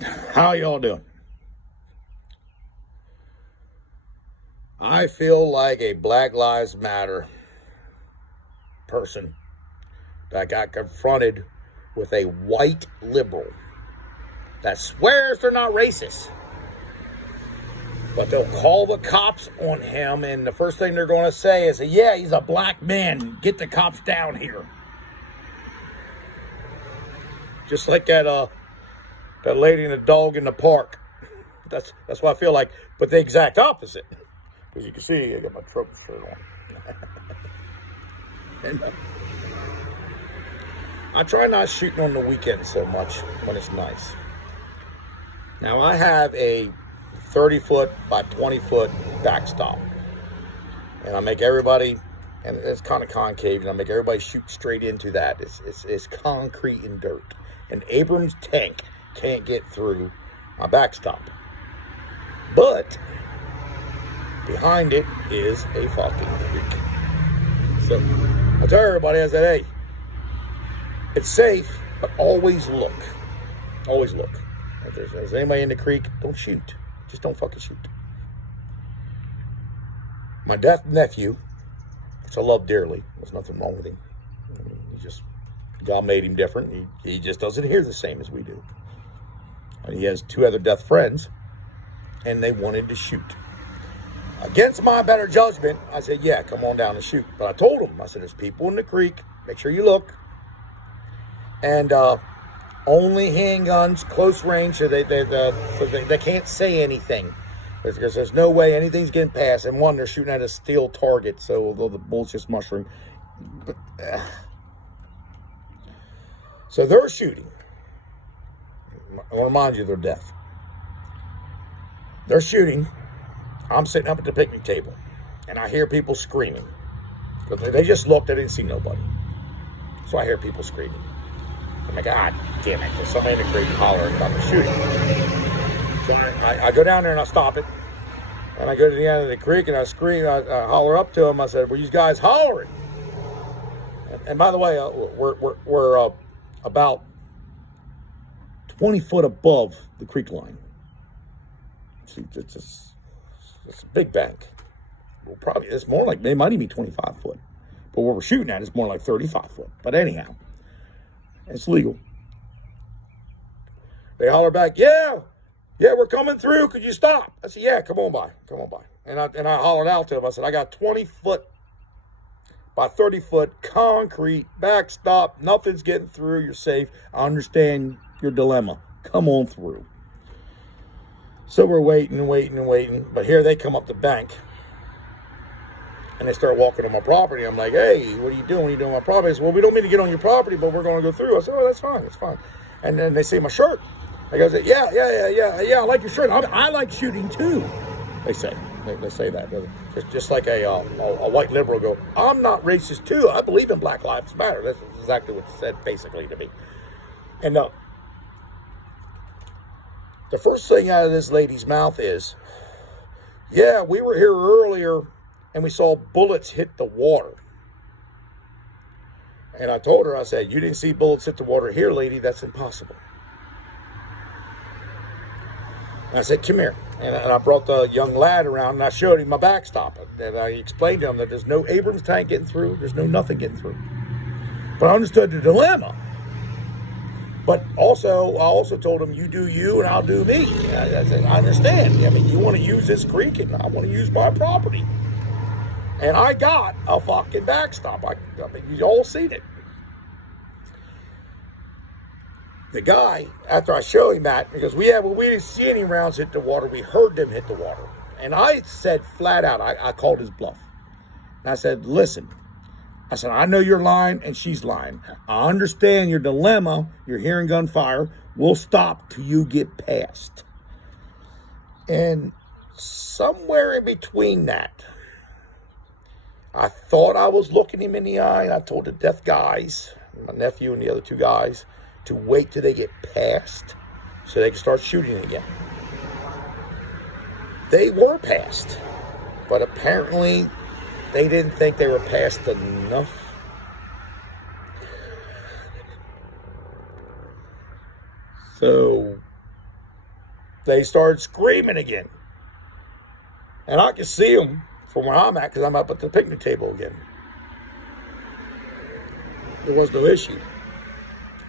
How y'all doing? I feel like a Black Lives Matter person that got confronted with a white liberal that swears they're not racist. But they'll call the cops on him, and the first thing they're going to say is, yeah, he's a black man. Get the cops down here. Just like that lady and the dog in the park. That's what I feel like, but the exact opposite. As you can see, I got my Trump shirt on. And I try not shooting on the weekend so much when it's nice. Now, I have a 30-foot by 20-foot backstop. And I make everybody, and it's kind of concave, and I make everybody shoot straight into that. It's concrete and dirt. An Abrams tank can't get through my backstop. But behind it is a fucking creek. So I tell everybody, I said, hey, it's safe, but always look. Always look. If there's anybody in the creek, don't shoot. Just don't fucking shoot. My deaf nephew, which I love dearly, there's nothing wrong with him. I mean, God made him different. He just doesn't hear the same as we do. And he has two other deaf friends, and they wanted to shoot. Against my better judgment, I said, yeah, come on down and shoot. But I told them, I said, there's people in the creek. Make sure you look. And only handguns, close range, so they can't say anything. Because there's no way anything's getting past. And one, they're shooting at a steel target, so although the bull's just mushroom. But, so they're shooting. I want to remind you, they're deaf. They're shooting. I'm sitting up at the picnic table, and I hear people screaming. They just looked, they didn't see nobody. So I hear people screaming. I'm like, God damn it, there's somebody in the creek hollering about the shooting. So I go down there and I stop it. And I go to the end of the creek and I scream, I holler up to them. I said, were you guys hollering? And by the way, we're about 20 foot above the creek line. See, it's a big bank. It's more like, they might even be 25 foot. But where we're shooting at is more like 35 foot. But anyhow, it's legal. They holler back, yeah, we're coming through. Could you stop? I said, yeah, come on by. And I hollered out to them. I said, I got 20 foot by 30 foot concrete backstop. Nothing's getting through. You're safe. I understand your dilemma. Come on through. So we're waiting. But here they come up the bank. And they start walking on my property. I'm like, hey, what are you doing? What are you doing on my property? I said, well, we don't mean to get on your property, but we're going to go through. I said, oh, that's fine. And then they see my shirt. I go, yeah, I like your shirt. I like shooting too. They say. They say that. Just like a white liberal go, I'm not racist too. I believe in Black Lives Matter. That's exactly what it said basically to me. And the first thing out of this lady's mouth is, yeah, we were here earlier and we saw bullets hit the water. And I told her, I said, you didn't see bullets hit the water here, lady. That's impossible. And I said, come here. And I brought the young lad around and I showed him my backstop. And I explained to him that there's no Abrams tank getting through. There's no nothing getting through. But I understood the dilemma. But I also told him, you do you and I'll do me. I said, I understand. I mean, you want to use this creek and I want to use my property. And I got a fucking backstop. I mean, you all seen it. The guy, after I show him that, because we didn't see any rounds hit the water. We heard them hit the water. And I said flat out, I called his bluff. And I said, listen, I know you're lying and she's lying. I understand your dilemma. You're hearing gunfire. We'll stop till you get past. And somewhere in between that, I thought I was looking him in the eye. And I told the deaf guys, my nephew and the other two guys, to wait till they get past so they can start shooting again. They were past, but apparently they didn't think they were past enough. So they started screaming again. And I can see them from where I'm at because I'm up at the picnic table again. There was no issue.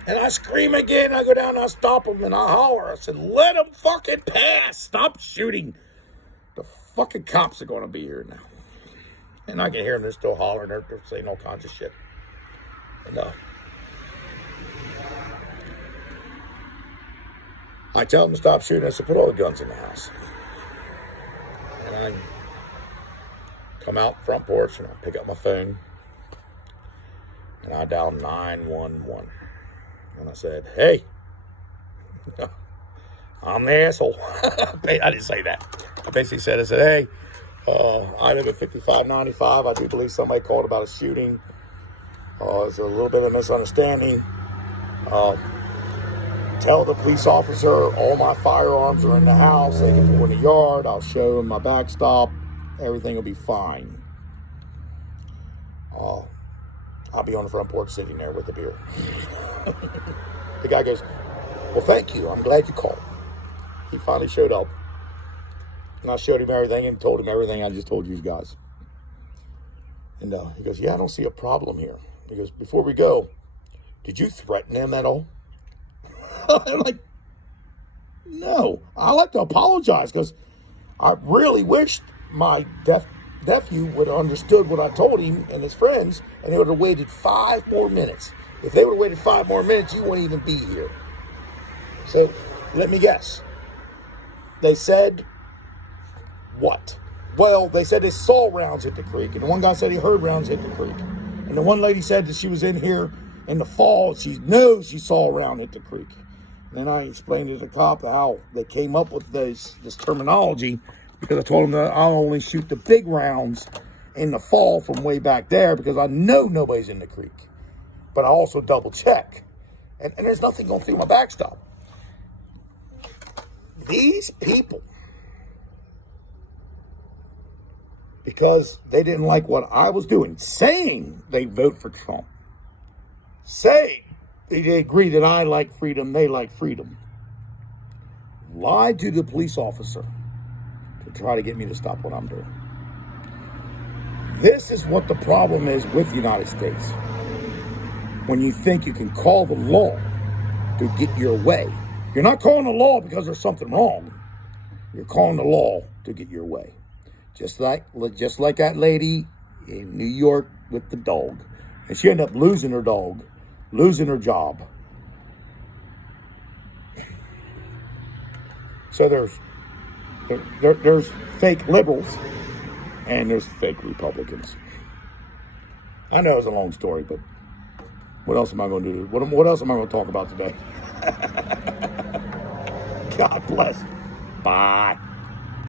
And I scream again. I go down and I stop them and I holler. I said, let them fucking pass. Stop shooting. The fucking cops are going to be here now. And I can hear them. They're still hollering. They're saying all kinds of shit. And I tell them to stop shooting. I said, put all the guns in the house. And I come out front porch and I pick up my phone. And I dial 911. And I said, hey, I'm the asshole. I didn't say that. I basically said, hey, I live at 5595. I do believe somebody called about a shooting. It's a little bit of a misunderstanding. Tell the police officer all my firearms are in the house. They can put in the yard. I'll show them my backstop. Everything will be fine. I'll be on the front porch sitting there with a beer. The guy goes, well, thank you. I'm glad you called. He finally showed up. And I showed him everything and told him everything I just told you guys. And he goes, yeah, I don't see a problem here. He goes, before we go, did you threaten him at all? I'm like, no. I like to apologize because I really wished my nephew would have understood what I told him and his friends, and they would have waited 5 more minutes. If they would have waited 5 more minutes, you wouldn't even be here. So, let me guess. They said, what? Well, they said they saw rounds hit the creek, and the one guy said he heard rounds hit the creek. And the one lady said that she was in here in the fall, she knows she saw a round hit the creek. And then I explained to the cop how they came up with this terminology, because I told them that I'll only shoot the big rounds in the fall from way back there because I know nobody's in the creek. But I also double check. And there's nothing going through my backstop. These people, because they didn't like what I was doing, saying they vote for Trump, saying they agree that I like freedom, they like freedom, lied to the police officer to try to get me to stop what I'm doing. This is what the problem is with the United States. When you think you can call the law to get your way. You're not calling the law because there's something wrong. You're calling the law to get your way. Just like that lady in New York with the dog. And she ended up losing her dog, losing her job. So there's fake liberals and there's fake Republicans. I know it's a long story, but what else am I going to do? What else am I going to talk about today? God bless. Bye.